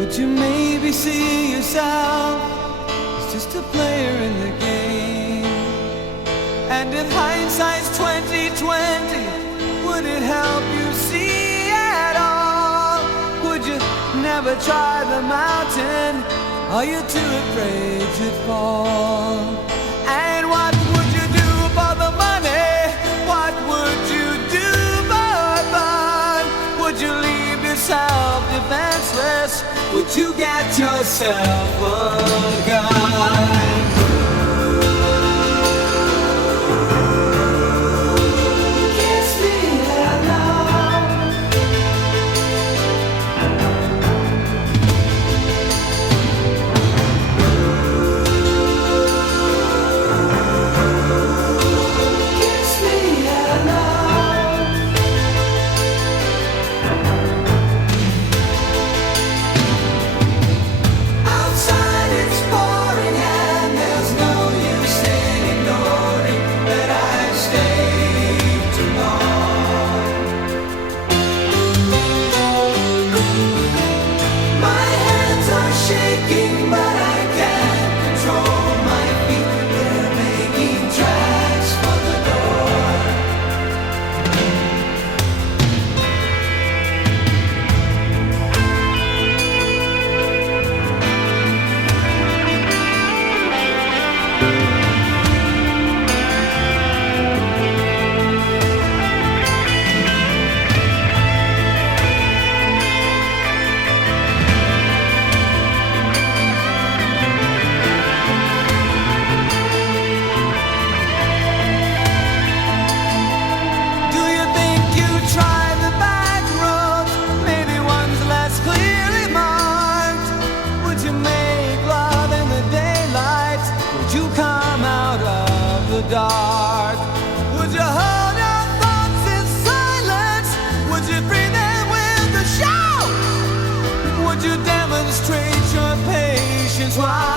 Would you maybe see yourself as just a player in the game? And if hindsight's 20/20, would it help you see at all? Would you never try the mountain? Are you too afraid to fall? And what would you do for the money? What would you do for fun? Would you leave yourself defenseless? Would you get yourself a gun? Dark. Would you hold your thoughts in silence? Would you free them with a shout? Would you demonstrate your patience while